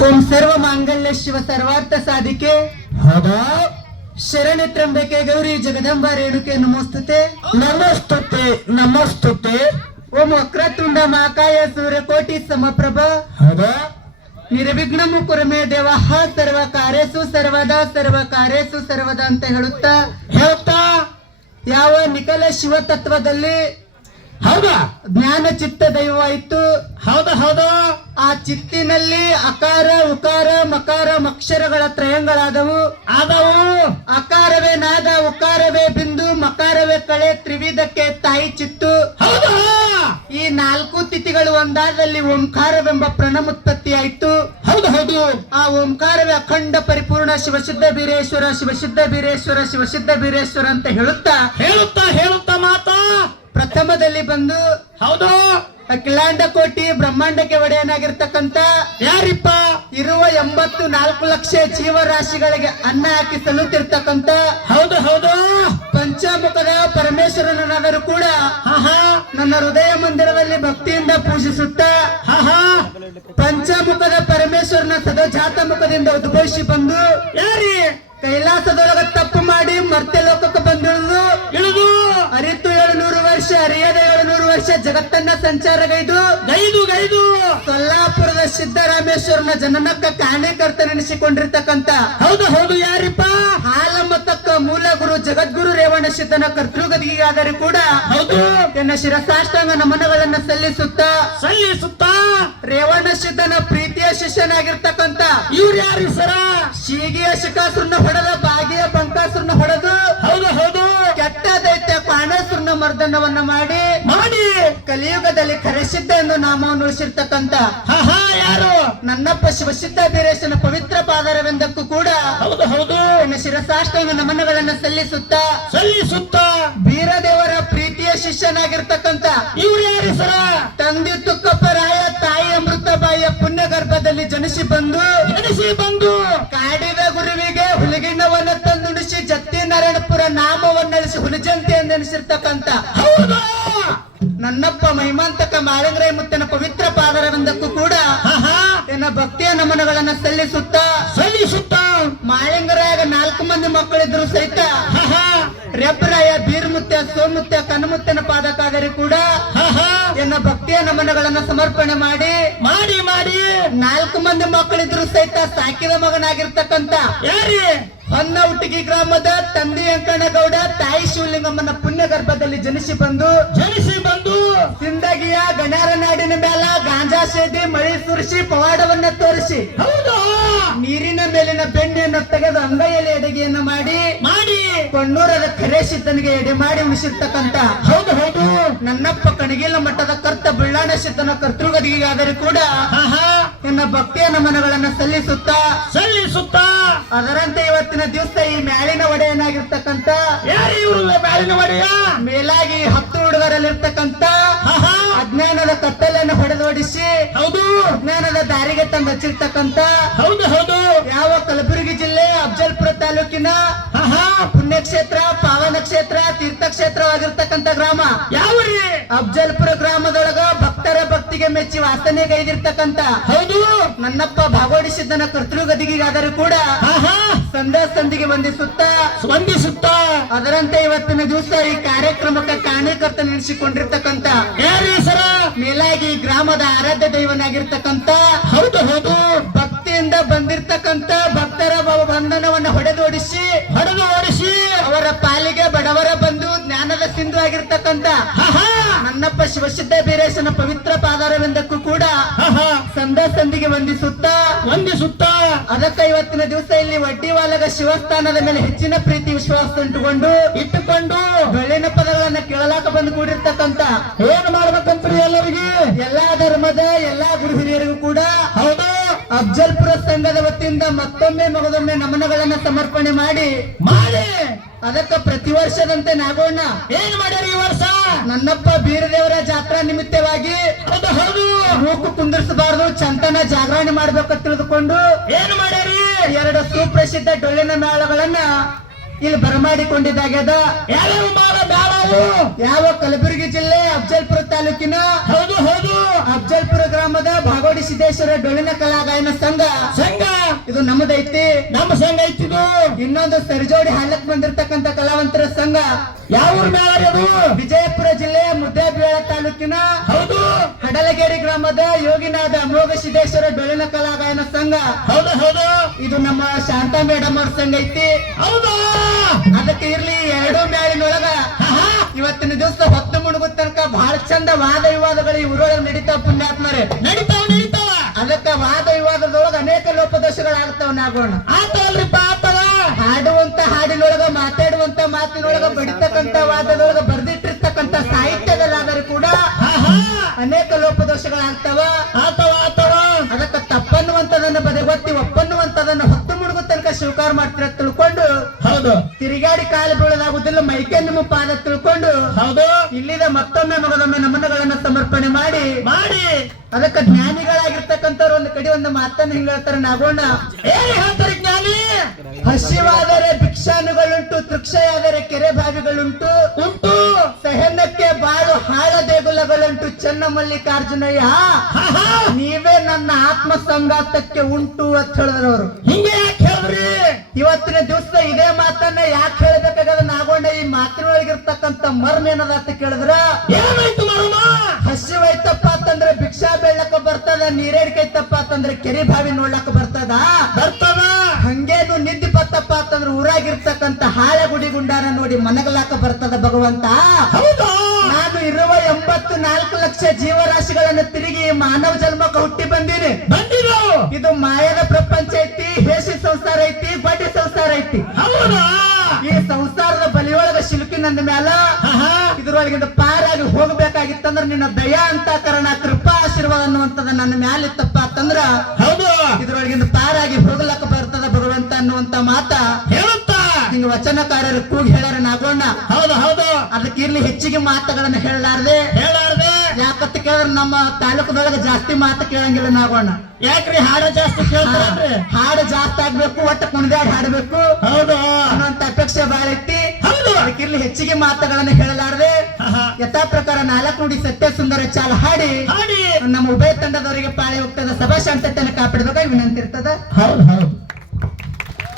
ಓಂ ಸರ್ವ ಮಾಂಗಲ್ಯ ಶಿವ ಸರ್ವಾರ್ಥ ಸಾಧಿಕೆ. ಹೌದಾ. ಶರಣೆ ತ್ರಂಬಕೆ ಗೌರಿ ಜಗದಂಬ ರೇಣುಕೆ ನಮೋಸ್ತುತೆ. ನಮಸ್ತುತೆ ನಮಸ್ತುತೆ. ಓಂ ವಕ್ರತುಂಡ ಮಾಕಾಯ ಸೂರ್ಯಕೋಟಿ ಸಮಪ್ರಭ. ಹೌದಾ. ನಿರ್ವಿಘ್ನಮು ಕುರುಮೆ ದೇವ ಸರ್ವ ಕಾರ್ಯಸು ಸರ್ವದಾ ಸರ್ವ ಕಾರ್ಯಸು ಸರ್ವದ ಅಂತ ಹೇಳುತ್ತಾ. ಹೇಳ್ತಾ. ಯಾವ ನಿಖಲ ಶಿವ ತತ್ವದಲ್ಲಿ ಹೌದಾ. ಜ್ಞಾನ ಚಿತ್ತ ದೈವ ಇತ್ತು ಹೌದಾ ಹೌದಾ. ಆ ಚಿತ್ತಿನಲ್ಲಿ ಅಕಾರ ಉಕಾರ ಮಕಾರ ಮಕ್ಷರಗಳ ತ್ರಯಂಗಳಾದವು. ಆದವು. ಅಕಾರವೇ ನಾದ ಉಕಾರವೇ ಬಿಂದು ಮಕಾರವೇ ಕಳೆ ತ್ರಿವಿಧಕ್ಕೆ ತಾಯಿ ಚಿತ್ತು. ಹೌದಾ. ಈ ನಾಲ್ಕು ತಿಥಿಗಳು ಒಂದಾದಲ್ಲಿ ಓಂಕಾರವೆಂಬ ಪ್ರಣಮುತ್ಪತ್ತಿಯಾಯಿತು ಹೌದು ಹೌದು. ಆ ಓಂಕಾರವೇ ಅಖಂಡ ಪರಿಪೂರ್ಣ ಶಿವಸಿದ್ಧ ಬೀರೇಶ್ವರ ಶಿವಸಿದ್ಧ ಬೀರೇಶ್ವರ ಶಿವಸಿದ್ಧ ಬೀರೇಶ್ವರ ಅಂತ ಹೇಳುತ್ತಾ ಹೇಳುತ್ತಾ ಹೇಳುತ್ತಾ ಮಾತಾ. ಪ್ರಥಮದಲ್ಲಿ ಬಂದು ಹೌದು. ಅಖಿಲಾಂಡ ಕೋಟಿ ಬ್ರಹ್ಮಾಂಡಕ್ಕೆ ಒಡೆಯನಾಗಿರ್ತಕ್ಕಂತ ಯಾರಿಪ್ಪ? ಇರುವ ಎಂಬತ್ತು ನಾಲ್ಕು ಲಕ್ಷ ಜೀವರಾಶಿಗಳಿಗೆ ಅನ್ನ ಹಾಕಿ ಸಲ್ಲುತ್ತಿರ್ತಕ್ಕಂತ ಹೌದು ಹೌದು. ಪಂಚಮುಖದ ಪರಮೇಶ್ವರನಾದರೂ ಕೂಡ ನನ್ನ ಹೃದಯ ಮಂದಿರದಲ್ಲಿ ಭಕ್ತಿಯಿಂದ ಪೂಜಿಸುತ್ತ ಹಹಾ ಪಂಚಾಮುಖದ ಪರಮೇಶ್ವರನ ಸದಜಾತ ಮುಖದಿಂದ ಉದ್ಭವಿಸಿ ಬಂದು ಯಾರಿ? ಕೈಲಾಸದೊಳಗ ತಪ್ಪು ಮಾಡಿ ಮರ್ತ್ಯ ಲೋಕಕ್ಕೆ ಬಂದಿಳಿದು ಇಳಿದು. ಅರಿತು ಏಳು ನೂರು ವರ್ಷ ಅರಿಯದ ವರ್ಷ ಜಗತ್ತನ್ನ ಸಂಚಾರಗೈದು. ಗೈದು ಗೈದು. ಕೊಲ್ಲಾಪುರದ ಸಿದ್ದರಾಮೇಶ್ವರನ ಜನನಕ್ಕ ಕಾರಣೀಕರ್ತನೆನಿಸಿಕೊಂಡಿರ್ತಕ್ಕಂಥ ಹೌದು ಹೌದು ಯಾರಿಪ್ಪ? ಹಾಲಮ್ಮತಕ್ಕ ಮೂಲ ಗುರು ಜಗದ್ಗುರು ರೇವಣ ಸಿದ್ದನ ಕರ್ತೃಗದಿಗಾದರೂ ಕೂಡ ಹೌದು. ತನ್ನ ಶಿರಸಾಷ್ಟಾಂಗ ನಮನಗಳನ್ನ ಸಲ್ಲಿಸುತ್ತ ಸಲ್ಲಿಸುತ್ತ. ರೇವಣ ಸಿದ್ದನ ಪ್ರೀತಿಯ ಶಿಷ್ಯನಾಗಿರ್ತಕ್ಕಂತ. ಇವ್ರು ಯಾರು ಸರ? ಶೀಗಿಯ ಶಿಖಾಸುರನ್ನ ಹೊಡೆದ ಬಾಗಿಯ ಪಂಕಾಸುರನ್ನ ಹೊಡೆದು ಹೌದು ಹೌದು. ಕಾಣಾಸುರನ ಮರ್ದನವನ್ನ ಮಾಡಿ ಮಾಡಿ. ಕಲಿಯುಗದಲ್ಲಿ ಕರೆಸಿದ್ದ ಎಂದು ನಾಮವನ್ನು ಉಳಿಸಿರ್ತಕ್ಕಂತ ಯಾರು? ನನ್ನಪ್ಪ ಶಿವಸಿದ್ಧ ಬೀರೇಶನ ಪವಿತ್ರ ಪಾದರವೆಂದಕ್ಕೂ ಕೂಡ ಹೌದು ಹೌದು. ನನ್ನ ಶಿರಸಾಷ್ಟಾಂಗ ನಮನಗಳನ್ನ ಸಲ್ಲಿಸುತ್ತ ಸಲ್ಲಿಸುತ್ತ. ಬೀರದೇವರ ಪ್ರೀತಿಯ ಶಿಷ್ಯನಾಗಿರ್ತಕ್ಕಂತ ಇವ್ರು ಯಾರು ಸರ? ತಂದೆ ತುಕ್ಕಪ್ಪರಾಯ ತಾಯಿ ಅಮೃತಬಾಯಿಯ ಪುಣ್ಯ ಗರ್ಭದಲ್ಲಿ ಜನಿಸಿ ಬಂದು ಜನಿಸಿ ಬಂದು ನಾಮವನ್ನಳಿಸಿ ಹುಲಿಜಂತಿ ಎಂದೆನಿಸಿರ್ತಕ್ಕಂಥ ಹೌದು! ನನ್ನಪ್ಪ ಮಹಿಮಾಂತಕ ಮಾಳಂಗ್ರೈ ಮುತ್ತನ ಪವಿತ್ರ ಪಾದರವೆಂದಕ್ಕೂ ಕೂಡ ಎನ್ನ ಭಕ್ತಿಯ ನಮನಗಳನ್ನ ಸಲ್ಲಿಸುತ್ತ ಸಲ್ಲಿಸುತ್ತ? ಮಾಳಿಂಗರಾಗ ನಾಲ್ಕು ಮಂದಿ ಮಕ್ಕಳಿದ್ರು ಸಹಿತ ರೆಬ್ರಾಯ ಬೀರ್ಮುತ್ಯ ಸೋಮುತ್ಯ ಕನಮುತ್ತನ ಪಾದಕಾದರೆ ಕೂಡ ಎನ್ನ ಭಕ್ತಿಯ ನಮನಗಳನ್ನ ಸಮರ್ಪಣೆ ಮಾಡಿ ಮಾಡಿ ಮಾಡಿ! ನಾಲ್ಕು ಮಂದಿ ಮಕ್ಕಳಿದ್ರು ಸಹಿತ ಸಾಕಿದ ಮಗನಾಗಿರ್ತಕ್ಕಂಥ ಯಾರಿ ಹೊನ್ನ ಹುಟ್ಟಿಗಿ ಗ್ರಾಮದ ತಂದೆ ಅಂಕಣಗೌಡ ತಾಯಿ ಶಿವಲಿಂಗಮ್ಮನ ಪುಣ್ಯ ಗರ್ಭದಲ್ಲಿ ಜನಿಸಿ ಬಂದು ಜನಿಸಿ ಬಂದು ಸಿಂದಗಿಯ ಗಣ್ಯಾರ ನಾಡಿನ ಮೇಲ ಗಾಂಜಾ ಸೇದಿ ಮಳೆ ಸುರಿಸಿ ಪವಾಡವನ್ನ ತೋರಿಸಿ ಹೌದು. ನೀರಿನ ಮೇಲಿನ ಬೆಣ್ಣೆಯನ್ನು ತೆಗೆದು ಅಂಗೈಯಲ್ಲಿ ಎಡಗಿಯನ್ನು ಮಾಡಿ ಮಾಡಿ. ಕೊಣ್ಣೂರದ ಖರೇಶಿದ್ದನಿಗೆ ಎಡೆ ಮಾಡಿ ಉಳಿಸಿರ್ತಕ್ಕಂತ ಹೌದು ಹೌದು. ನನ್ನಪ್ಪ ಕಣಗಿಲ ಮಟ್ಟದ ಕರ್ತ ಬಳ್ಳಾಣ ಸಿದ್ದನ ಕರ್ತೃಗದಿಗಾದರೂ ಕೂಡ ನನ್ನ ಭಕ್ತಿಯ ನಮನಗಳನ್ನ ಸಲ್ಲಿಸುತ್ತಾ ಸಲ್ಲಿಸುತ್ತಾ ಅದರಂತೆ ಇವತ್ತಿನ ದಿವಸ ಈ ಮ್ಯಾಲಿನ ಒಡೆಯನಾಗಿರ್ತಕ್ಕಂತ ಮ್ಯಾಲಿನ ಒಡೆಯ? ಮೇಲಾಗಿ ಹತ್ತು ಹುಡುಗರಲ್ಲಿರ್ತಕ್ಕಂತ ಅಜ್ಞಾನದ ಕತ್ತಲನ್ನು ಹೊಡೆದೋಡಿಸಿ ಹೌದು. ಅಜ್ಞಾನದ ದಾರಿಗೆ ತಂದು ಹಚ್ಚಿರ್ತಕ್ಕಂತ ಹೌದು ಹೌದು. ಯಾವ ಕಲಬುರಗಿ ಜಿಲ್ಲೆ ಅಫಜಲ್ಪುರ ತಾಲೂಕಿನ ಪುಣ್ಯಕ್ಷೇತ್ರ ಪಾವನ ಕ್ಷೇತ್ರ ತೀರ್ಥಕ್ಷೇತ್ರವಾಗಿರ್ತಕ್ಕಂಥ ಗ್ರಾಮ. ಯಾವ ಅಫಜಲ್ಪುರ ಗ್ರಾಮದೊಳಗ ಭಕ್ತರ ಭಕ್ತಿಗೆ ಮೆಚ್ಚಿ ವಾಸನೆಗೈದಿರ್ತಕ್ಕಂತ ಹೌದು. ನನ್ನಪ್ಪ ಭಾಗವಹಿಸಿದ್ದನ ಕರ್ತೃಗದಿಗಾದರೂ ಕೂಡ ಸಂದ ಸಂದಿಗೆ ವಂದಿಸುತ್ತಾ. ಸ್ಪಂದಿಸುತ್ತ ಅದರಂತೆ ಇವತ್ತಿನ ದಿವಸ ಈ ಕಾರ್ಯಕ್ರಮಕ್ಕೆ ಕಾರ್ಯಕರ್ತ ನಡೆಸಿಕೊಂಡಿರ್ತಕ್ಕಂತ ಯಾರಿ ಸರ? ಮೇಲಾಗಿ ಗ್ರಾಮದ ಆರಾಧ್ಯ ದೈವನಾಗಿರ್ತಕ್ಕಂತ ಹೌದು ಹೌದು. ಭಕ್ತಿಯಿಂದ ಬಂದಿರ್ತಕ್ಕಂತ ಭಕ್ತರ ಬಂಧನವನ್ನು ಹೊಡೆದೋಡಿಸಿ ಹೊಡೆದು ಓಡಿಸಿ ಅವರ ಪಾಲಿಗೆ ಬಡವರ ಬಂಧು ಜ್ಞಾನದ ಸಿಂಧು ಆಗಿರ್ತಕ್ಕಂತ ನನ್ನಪ್ಪ ಶಿವಸಿದ್ಧ ಬೀರೇಶನ ಪವಿತ್ರ ವಂದಿಸುತ್ತಾ? ವಂದಿಸುತ್ತಾ? ಅದಕ್ಕೆ ಇವತ್ತಿನ ದಿವಸ ಇಲ್ಲಿ ವಡ್ಡಿವಾಲಗ ಶಿವಸ್ಥಾನದ ಮೇಲೆ ಹೆಚ್ಚಿನ ಪ್ರೀತಿ ವಿಶ್ವಾಸ ಇಟ್ಟುಕೊಂಡು ಇಟ್ಟುಕೊಂಡು ಬೆಳ್ಳಿನ ಪದಗಳನ್ನ ಕೇಳಲಾಕ ಬಂದು ಕೂಡಿರ್ತಕ್ಕಂತ ಏನ್ ಮಾಡ್ಬೇಕಂತ್ರಿ ಎಲ್ಲರಿಗೆ? ಎಲ್ಲಾ ಧರ್ಮದ ಎಲ್ಲಾ ಗುರು ಹಿರಿಯರಿಗೂ ಕೂಡ ಹೌದು. ಅಫ್ಜಲ್ಪುರ ಸಂಘದ ವತಿಯಿಂದ ಮತ್ತೊಮ್ಮೆ ಮಗದೊಮ್ಮೆ ನಮನಗಳನ್ನ ಸಮರ್ಪಣೆ ಮಾಡಿ. ಮಾಡಿ. ಅದಕ್ಕೆ ಪ್ರತಿ ವರ್ಷದಂತೆ ನಾಗೋಣ ಏನ್ ಮಾಡ್ಯಾರ ಈ ವರ್ಷ? ನನ್ನಪ್ಪ ಬೀರದೇವರ ಜಾತ್ರಾ ನಿಮಿತ್ತವಾಗಿ ಹೌದು ಮೂಕು ಕುಂದಿರಿಸಬಾರದು ಚಂತನ ಜಾಗರಣೆ ಮಾಡ್ಬೇಕಂತ ತಿಳಿದುಕೊಂಡು ಏನು ಮಾಡ್ಯಾರಿ? ಎರಡು ಸುಪ್ರಸಿದ್ಧ ಡೊಳ್ಳಿನ ಮೇಳಗಳನ್ನ ಇಲ್ಲಿ ಬರಮಾಡಿಕೊಂಡಿದ್ದಾಗ್ಯದ. ಯಾವ್ಯಾವ ಯಾವ ಕಲಬುರಗಿ ಜಿಲ್ಲೆ ಅಫ್ಜಲ್ಪುರ ತಾಲೂಕಿನ? ಹೌದು ಹೌದು. ಅಫ್ಜಲ್ಪುರ ಗ್ರಾಮದ ಭಾಗೋಡಿ ಸಿದ್ದೇಶ್ವರ ಡೊಳ್ಳಿನ ಕಲಾಗಾಯನ ಸಂಘ. ಸಂಘ. ನಮ್ಮದೈತಿ. ನಮ್ಮ ಸಂಘ ಐತಿದು ಇನ್ನೊಂದು ಸರಿಜೋಡಿ ಹಾಲಕ್ ಬಂದಿರತಕ್ಕಂತ ಕಲಾವಂತರ ಸಂಘ. ಯಾವ ಊರ್ ಮೇಳ ವಿಜಯಪುರ ಜಿಲ್ಲೆಯ ಮುದ್ದೇಬಿಳ ತಾಲೂಕಿನ ಹೌದು. ಹಡಲಗೇರಿ ಗ್ರಾಮದ ಯೋಗಿನಾದ ಅಮೋಘ ಸಿದ್ದೇಶ್ವರ ಡೊಳ್ಳಿನ ಕಲಾಗಾಯನ ಸಂಘ. ಹೌದು ಹೌದು. ಇದು ನಮ್ಮ ಶಾಂತಾ ಮೇಡಮ್ ಅವ್ರ ಸಂಘ ಐತಿ. ಹೌದಾ? ಅದಕ್ಕೆ ಇರ್ಲಿ ಎರಡೂ ಮೇಳಿನೊಳಗ. ಇವತ್ತಿನ ದಿವಸ ಹೊತ್ತು ಮುಣಗು ತನಕ ಬಹಳ ಚಂದ ವಾದ ವಿವಾದಗಳು ಊರೊಳಗೆ ನಡೀತಾವ ಪುಣ್ಯಾತ್ಮರೇ. ನಡೀತಾವ ನಡೀತಾವ. ಅದಕ್ಕ ವಾದ ಲೋಪದೋಷಗಳಾಗ್ತಾವ ನಾಗೋಣ ಆತವಲ್ರಿಪ್ಪ ಆತವ ಹಾಡುವಂತ ಹಾಡಿನೊಳಗ ಮಾತಾಡುವಂತ ಮಾತಿನೊಳಗ ಬಡಿತಕ್ಕಂತ ವಾದದೊಳಗ ಬರ್ದಿಟ್ಟಿರ್ತಕ್ಕಂತ ಸಾಹಿತ್ಯದಲ್ಲಾದರೂ ಕೂಡ ಆಹಾ. ಅನೇಕ ಲೋಪದೋಷಗಳಾಗ್ತಾವ. ಆತವ ಆತವ. ಅದಕ್ಕ ತಪ್ಪನ್ನುವಂತದನ್ನ ಬದಗೊತ್ತಿ ಒಪ್ಪನ್ನುವಂತದನ್ನ ಹೊತ್ತು ಮುಳುಗು ತನಕ ಸ್ವೀಕಾರ ಮಾಡ್ತೀರ ಕಾಲು ಬೀಳೋದಾಗುದಿಲ್ಲ ಮೈಕೆ ನಿಮ್ಮ ಪಾದ ತಿಳ್ಕೊಂಡು ಹೌದು. ಇಲ್ಲಿದ ಮತ್ತೊಮ್ಮೆ ಮಗದೊಮ್ಮೆ ನಮನಗಳನ್ನ ಸಮರ್ಪಣೆ ಮಾಡಿ. ಮಾಡಿ. ಅದಕ್ಕೆ ಜ್ಞಾನಿಗಳಾಗಿರ್ತಕ್ಕಂಥವ್ರು ಒಂದು ಕಡೆ ಒಂದು ಮಾತನ್ನ ಹಿಂಗ ಹೇಳ್ತಾರೆ ನಾಗೋಣ. ಏನ್ ಹೇಳ್ತಾರೆ ಜ್ಞಾನಿ. ಹಸಿವಾದರೆ ಭಿಕ್ಷಾನುಗಳುಂಟು ತೃಕ್ಷೆಯಾದರೆ ಕೆರೆ ಬಾವಿಗಳುಂಟು ಉಂಟು. ಸಹನಕ್ಕೆ ಬಾಳು ಹಾಳ ದೇಗುಲಗಳುಂಟು ಚೆನ್ನ ಮಲ್ಲಿಕಾರ್ಜುನಯ್ಯ. ನೀವೇ ನನ್ನ ಆತ್ಮ ಸಂಘಾತಕ್ಕೆ ಉಂಟು ಅಂತ ಹೇಳಿದ್ರು ಅವರು ಹಿಂಗೆ. ಇವತ್ತಿನ ದಿವಸ ಇದೇ ಮಾತನ್ನ ಯಾಕೆ ಹೇಳಬೇಕಾಗದ? ನಾಗೋಣ ಈ ಮಾತಿನೊಳಗಿರ್ತಕ್ಕಂತ ಮರ್ಮ ಏನದ ಅಂತ ಕೇಳಿದ್ರ? ಹಸಿವೈತಪ್ಪ ಅಂತಂದ್ರೆ ಭಿಕ್ಷಾ ಬೆಳ್ಳಕ ಬರ್ತದ ನೀರೇಡ್ಕೈತಪ್ಪ ಅಂತಂದ್ರೆ ಕೆರೆ ಬಾವಿ ನೋಡ್ಲಕ್ಕ ಬರ್ತದ? ಬರ್ತದ. ಹಂಗೇನು ನಿದ್ದೆ ಬತ್ತಪ್ಪ ಅಂತಂದ್ರೆ ಊರಾಗಿರ್ತಕ್ಕಂತ ಹಾಳೆ ಗುಡಿ ಗುಂಡಾನ ನೋಡಿ ಮನಗಲಾಕ ಬರ್ತದ ಭಗವಂತ? ನಾನು ಇರುವ ಎಂಬತ್ತು ನಾಲ್ಕು ಲಕ್ಷ ಜೀವರಾಶಿಗಳನ್ನು ತಿರುಗಿ ಮಾನವ ಜನ್ಮಕ್ಕೆ ಹುಟ್ಟಿ ಬಂದೀನಿ. ಬಂದಿರೋ? ಇದು ಮಾಯದ ಪ್ರಪಂಚ ಐತಿ ಹೇಸಿ ಸಂಸಾರ ಐತಿ ಬಡ್ಡಿ ಸಂಸಾರ ಐತಿ. ಹೌದಾ? ಈ ಸಂಸಾರದ ಬಲಿಯೊಳಗ ಶಿಲ್ಕಿ ನನ್ನ ಮ್ಯಾಲ. ಇದ್ರೊಳಗಿಂದ ಪಾರಾಗಿ ಹೋಗ್ಬೇಕಾಗಿತ್ತಂದ್ರ ನಿನ್ನ ದಯಾ ಅಂತ ಕರಣ ಕೃಪಾ ಆಶೀರ್ವಾದ ಅನ್ನುವಂಥದ್ದು ನನ್ನ ಮ್ಯಾಲ ಇತ್ತಪ್ಪ ಅಂತಂದ್ರ ಹೌದು. ಇದ್ರೊಳಗಿಂದ ಪಾರಾಗಿ ಹೋಗ್ಲಕ್ಕ ಬರ್ತದ ಭಗವಂತ ಅನ್ನುವಂತ ಮಾತಾ ಹಿಂಗ ವಚನಕಾರರು ಕೂಗಿ ಹೇಳಾರ ನಾಗೋಣ. ಹೌದು ಹೌದು. ಅದಕ್ಕೆ ಇರ್ಲಿ ಹೆಚ್ಚಿಗೆ ಮಾತುಗಳನ್ನ ಹೇಳಲಾರ್ದೆ. ಹೇಳಾರ್ದೆ ಯಾಕತ್ತ ಕೇಳಿದ್ರೆ ನಮ್ಮ ತಾಲೂಕದೊಳಗೆ ಜಾಸ್ತಿ ಮಾತು ಕೇಳಂಗಿಲ್ಲ ನಾಗೋಣ. ಯಾಕ್ರಿ ಹಾಡ ಜಾಸ್ತಿ ಹಾಡು ಜಾಸ್ತಿ ಆಗ್ಬೇಕು ಒಟ್ಟು ಕುಣಿದಾಡಿ ಹಾಡಬೇಕು. ಹೌದು. ಅನ್ನುವಂತ ಅಪೇಕ್ಷೆ ಬಾಳ ಐತಿ ಹೌದು. ಅದಕ್ಕಿರ್ಲಿ ಹೆಚ್ಚಿಗೆ ಮಾತುಗಳನ್ನ ಹೇಳಲಾರ್ದೆ. ಯಥಾ ಪ್ರಕಾರ ನಾಲ್ಕು ನುಡಿ ಸತ್ಯ ಸುಂದರ ಚಾಲ ಹಾಡಿ. ಹಾಡಿ. ನಮ್ಮ ಉಭಯ ತಂಡದವರಿಗೆ ಪಾಳೆ ಹೋಗ್ತದ. ಸಭಾ ಶಾಂತತೆಯನ್ನು ಕಾಪಾಡಬೇಕಾಗಿ ವಿನಂತಿ ಇರ್ತದ. ಹೌದು ಹೌದು.